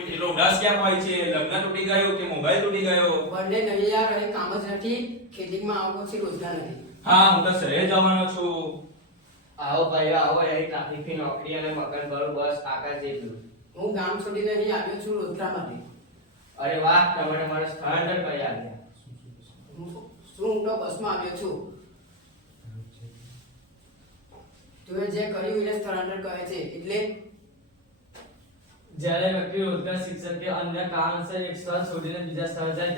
એટલો ઉદાસ કેમ હોય છે? લગ્ન તૂટી ગયું કે મોબાઈલ તૂટી ગયો? બંને નહીં યાર, અહીં કામ જ નથી, ખેતીમાં આવકો છે, રોજગાર નથી. હા, હું તો શહેર જવાનો છું. આવો ભાઈઓ આવો, અહીં ટ્રાફિકની નોકરી અને મકાન ભાડું બસ આકાશ જેટલું. હું ગામ છોડીને અહીં આવ્યો છું રોજગાર માટે. અરે વાહ, તમે મારું સ્થળાંતર કરી આવ્યા. હું તો બસમાં આવ્યો છું. તુએ જે કર્યું એને સ્થળાંતર કહે છે. એટલે જ્યારે વ્યક્તિ રોજગાર, શિક્ષણ કે અન્ય કારણસર એક સ્થળ છોડીને બીજા સ્થળ જાય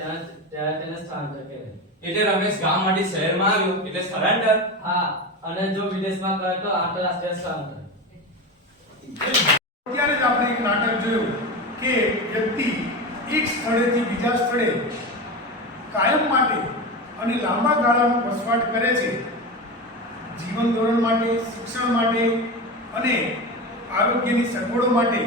ત્યારે તેને સ્થળાંતર કહેવાય. એટલે રમેશ ગામ માંથી શહેરમાં આવ્યો એટલે સ્થળાંતર. હા, અને જો વિદેશમાં કરે તો આંતરરાષ્ટ્રીય સ્થળાંતર. અત્યારે જ આપણે એક નાટક જોયું કે વ્યક્તિ એક સ્થળેથી બીજા સ્થળે કાયમ માટે અને લાંબા ગાળાનો વસવાટ કરે છે. જીવન ધોરણ માટે, શિક્ષણ માટે અને આરોગ્યની સગવડો માટે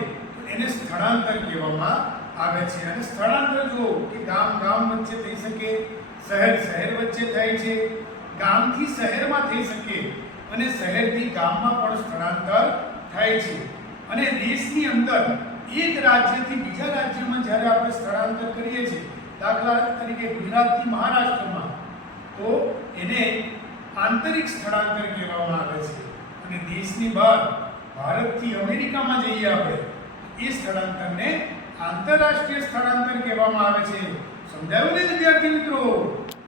એને સ્થળાંતર કહેવામાં આવે છે. અને સ્થળાંતર જુઓ કે ગામ વચ્ચે થઈ શકે, શહેર વચ્ચે થાય છે, ગામથી શહેરમાં થઈ શકે અને શહેરથી ગામમાં પણ સ્થળાંતર થાય છે. અને દેશની અંદર એક રાજ્યથી બીજા રાજ્યમાં જ્યારે આપણે સ્થળાંતર કરીએ છીએ, દાખલા તરીકે ગુજરાતથી મહારાષ્ટ્રમાં, તો એને આંતરિક સ્થળાંતર કહેવામાં આવે છે. અને દેશની બહાર ભારતથી અમેરિકામાં જઈએ આપણે, એ સ્થળાંતરને આંતરરાષ્ટ્રીય સ્થળાંતર કહેવામાં આવે છે. સમજાયું ને વિદ્યાર્થી મિત્રો?